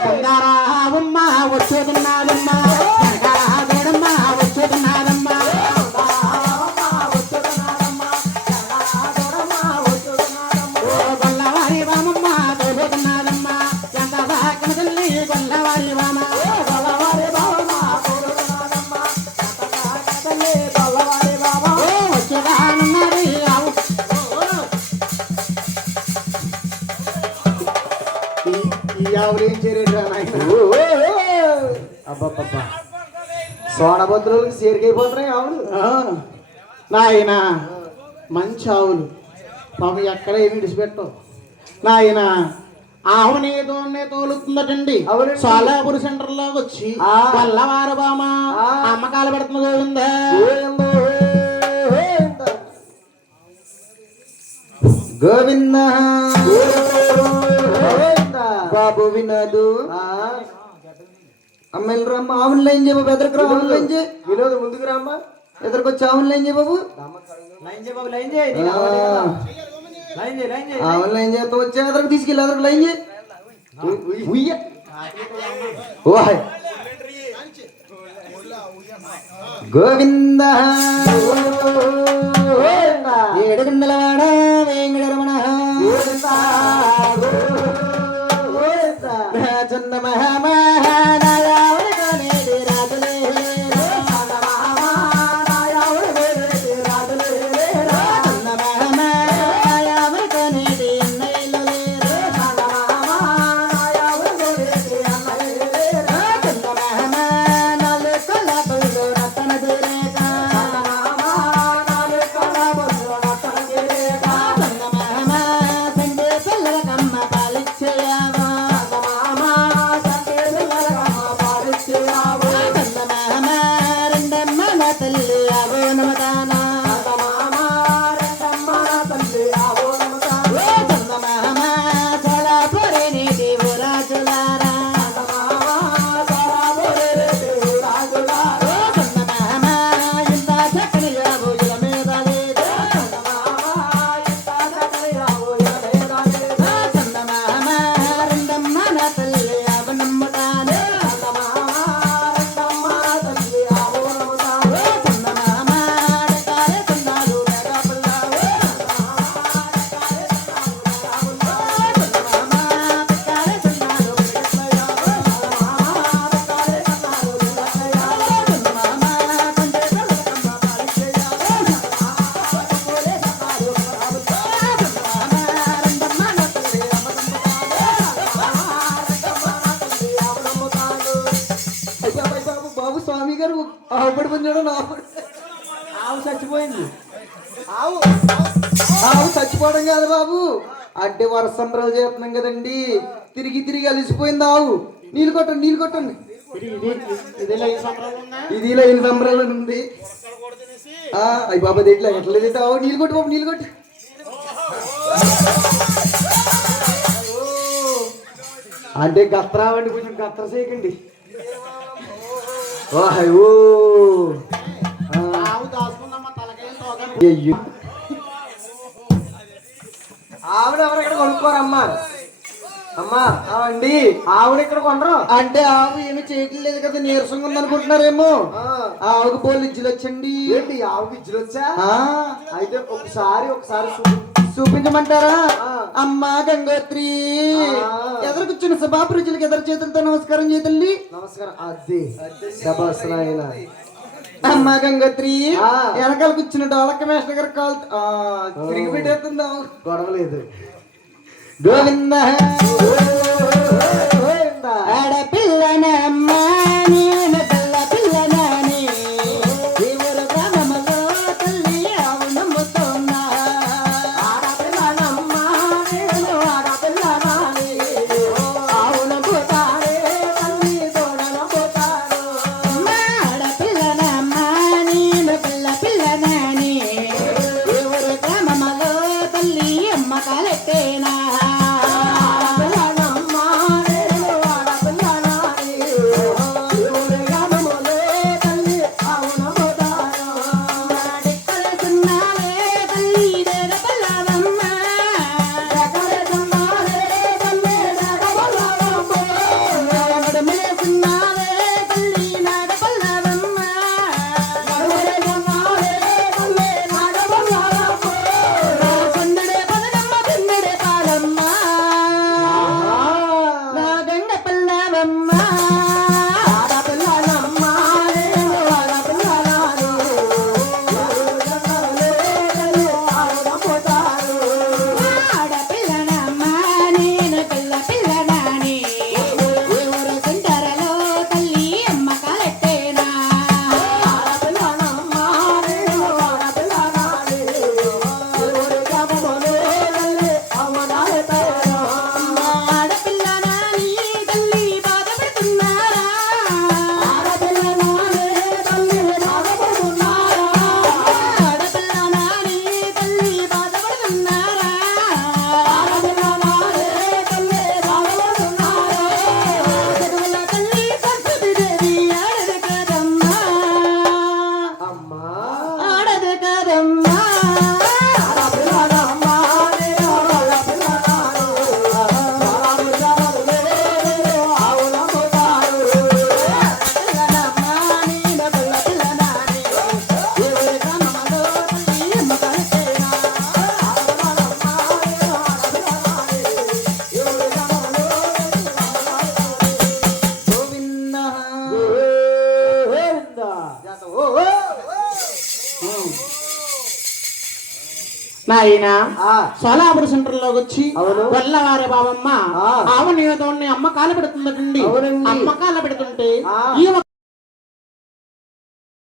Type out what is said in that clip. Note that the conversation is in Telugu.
బంగారావమ్మ వచ్చేది అబ్బబ్బబ్బా. సోడబద్దులకు చేరికైపోతున్నాయి ఆవులు. నాయన మంచి ఆవులు. పాపం ఎక్కడ ఏమి విడిచిపెట్టవు. నాయన ఆవుని ఏదోనే తోలుతుందటండి. సోలాపూర్ సెంటర్లోకి వచ్చి. వల్లవారు బామ. అమ్మకాలు పెడుతుంది గోవిందా. గోవింద. బాబు వినోదు అమ్మాయిలు రమ్మ ఆవులు లైన్ ఎదరికి రా లైన్ చేయి. వినోద్ ముందుకు రామ్మ. ఎదరికి ఆవులు లైన్ చేయి బాబు లైన్ చేస్తా వచ్చే ఎదరికి తీసుకెళ్ళి ఎదరికి లైన్ చేయి. ఉయ్య. గోవింద. ఏడు జన్మ మహామా పొందాడు ఆవుపడి ఆవు చచ్చిపోయింది. ఆవు? ఆవు చచ్చిపోవడం కాదు బాబు. అంటే వర సంబరాలు చేస్తున్నాం కదండి. తిరిగి తిరిగి అలిసిపోయింది ఆవు. నీళ్ళు కొట్టండి నీళ్ళు కొట్టండి. ఇది ఇలా ఎన్ని సంబరాలు ఉంది? అయ్యి బాబా ఇట్లా ఎట్లా? తింటే ఆవు? నీళ్ళు కొట్టు బాబు నీళ్ళు కొట్టు. అంటే గత్రావండి కొంచెం గత్ర చేయకండి ఓ హై ఆవిడ ఎవరు ఇక్కడ కొనుక్కోరమ్మా? అమ్మా అండి ఆవిడ ఇక్కడ కొనరు? అంటే ఆవు ఏమి చేయట్లేదు కదా నీరసంగా ఉంది అనుకుంటున్నారేమో. ఆవుకు పోలు ఇజ్జులు వచ్చండి ఏంటి ఆవుకి ఇజ్జులు వచ్చా అయితే ఒకసారి ఒకసారి చూపించమంటారా? అమ్మా గంగోత్రి. ఎదురు కూర్చున్న సభాపు రుచులకి ఎదురు చేతులతో నమస్కారం చేతుల్ని నమస్కారం. అదే. అమ్మా గంగోత్రి. వెనకాల కూర్చున్న డోలక్క మేస్టర్ గారు కాల్ తిరిగి పెట్టేస్తుందా గొడవలేదు గోవింద Bye. నాయన సెంటర్లోకి వచ్చి వల్లవారి బాబమ్మ ఆవనేదోడిని అమ్మకాలు పెడుతుందండి. అమ్మకాలు పెడుతుంటే ఈ